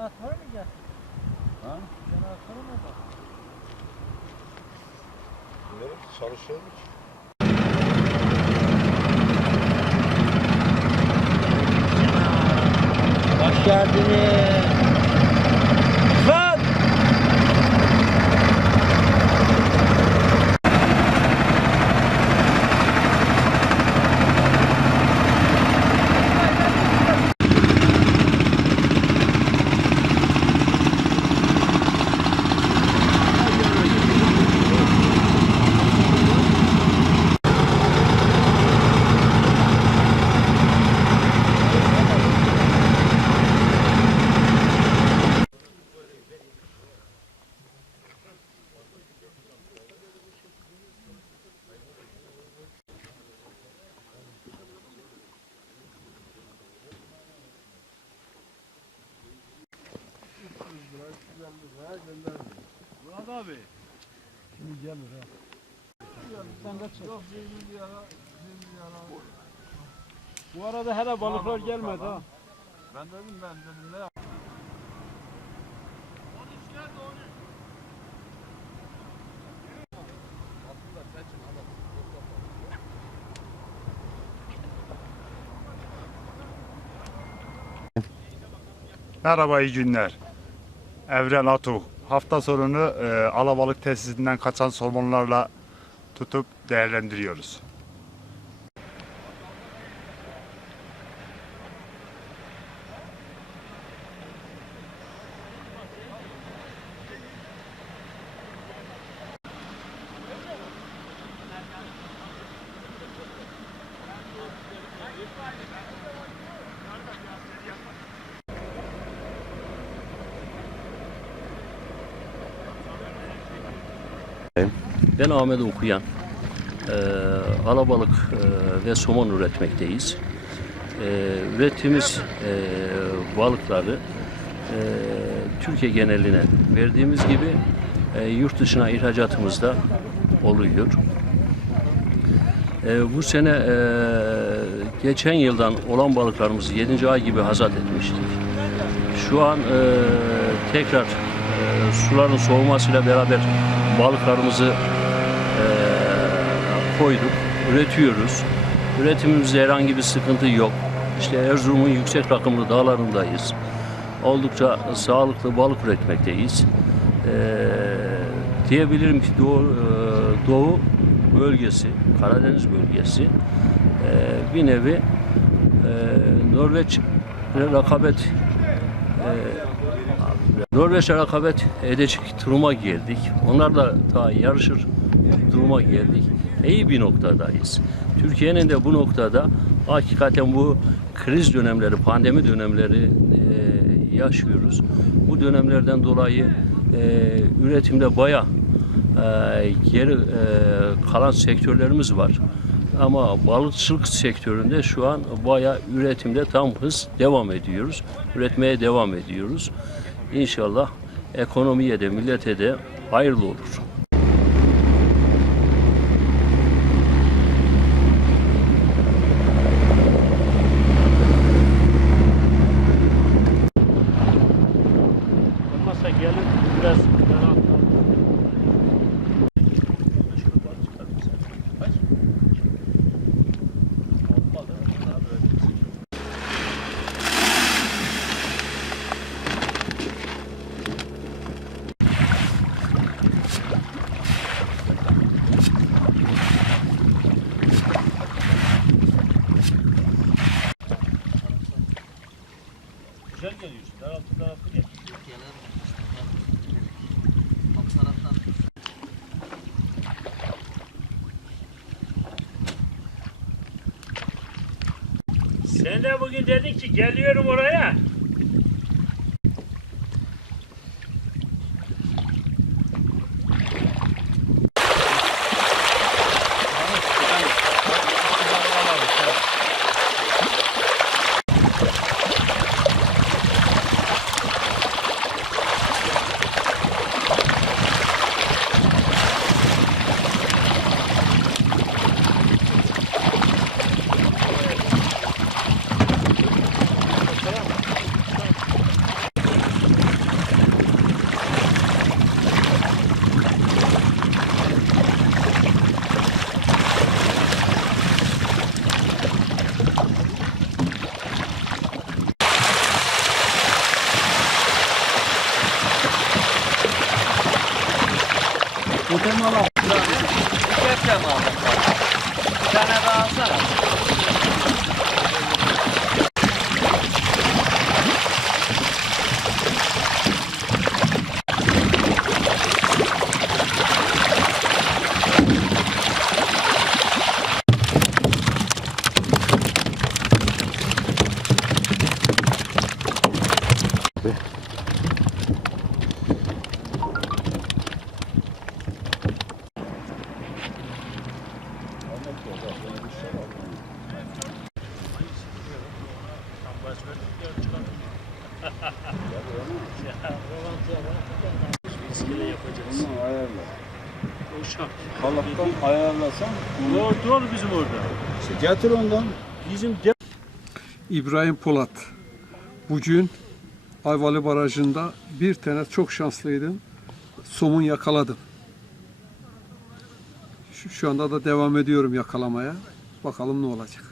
Jeneratörü mü getir? Ha? Jeneratörü mü bak? Evet, çalışıyor mu? Hoş geldiniz. Lan! Murat abi. Şimdi gelir ha. Sen de çek. Yok 20 lira, 20 lira. Bu arada hele balıklar gelmedi ha. Ben dedim ben dedim ne yap- Merhaba iyi günler. Evren Atu. Hafta sonunu e, alabalık tesisinden kaçan somonlarla tutup değerlendiriyoruz. Ahmet Okuyan. Ee, alabalık e, ve somon üretmekteyiz. Ee, ürettiğimiz e, balıkları e, Türkiye geneline verdiğimiz gibi e, yurt dışına ihracatımız da oluyor. E, bu sene e, geçen yıldan olan balıklarımızı 7. ay gibi hasat etmiştik. Şu an e, tekrar e, suların soğumasıyla beraber balıklarımızı e, koyduk, üretiyoruz. Üretimimizde herhangi bir sıkıntı yok. İşte Erzurum'un yüksek rakımlı dağlarındayız. Oldukça sağlıklı balık üretmekteyiz. E, diyebilirim ki Doğu, e, Doğu bölgesi, Karadeniz bölgesi e, bir nevi e, Norveç rekabet Norveç'e rekabet edecek duruma geldik. Onlarla daha yarışır duruma geldik. İyi bir noktadayız. Türkiye'nin de bu noktada hakikaten bu kriz dönemleri, pandemi dönemleri e, yaşıyoruz. Bu dönemlerden dolayı e, üretimde baya e, geri e, kalan sektörlerimiz var. Ama balıkçılık sektöründe şu an baya üretimde tam hız devam ediyoruz. Üretmeye devam ediyoruz. İnşallah ekonomiye de millete de hayırlı olur. Sen de bugün dedin ki geliyorum oraya. Mi aldın? Bir tane daha alsana. Bunu ayarla. Kalıptan ayarlasan Doğru, doğru bizim orada. işte getir ondan. Bizim de İbrahim Polat. Bugün Ayvalı Barajı'nda bir tane çok şanslıydım. Somun yakaladım. Şu, şu anda da devam ediyorum yakalamaya. Bakalım ne olacak.